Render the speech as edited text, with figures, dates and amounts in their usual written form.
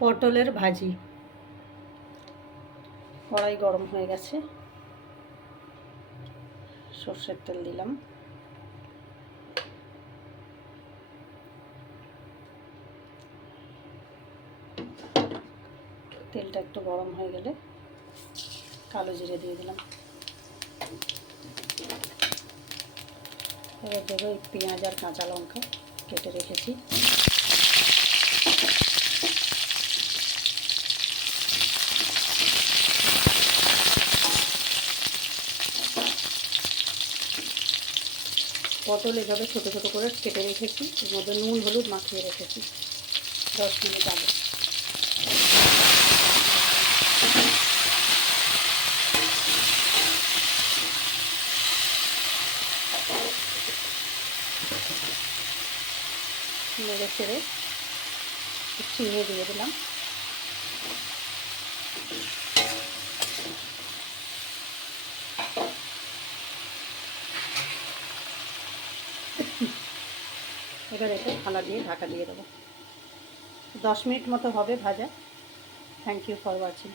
পটলের ভাজি। কড়াই গরম হয়ে গেছে, সর্ষের তেল দিলাম। তেলটা একটু গরম হয়ে গেলে কালো জিরে দিয়ে দিলাম। এবার দেবো পেঁয়াজ আর কাঁচা লঙ্কা কেটে রেখেছি। পটল এভাবে ছোটো ছোটো করে কেটে রেখেছি, এর মধ্যে নুন হলুদ মাখিয়ে রেখেছি 10 মিনিট আগে। নেড়ে ছেড়ে চিনি দিয়ে দিলাম। এবার এতে থালা দিয়ে ঢাকা দিয়ে দেবো। 10 মিনিট মতো হবে ভাজা। Thank you for watching.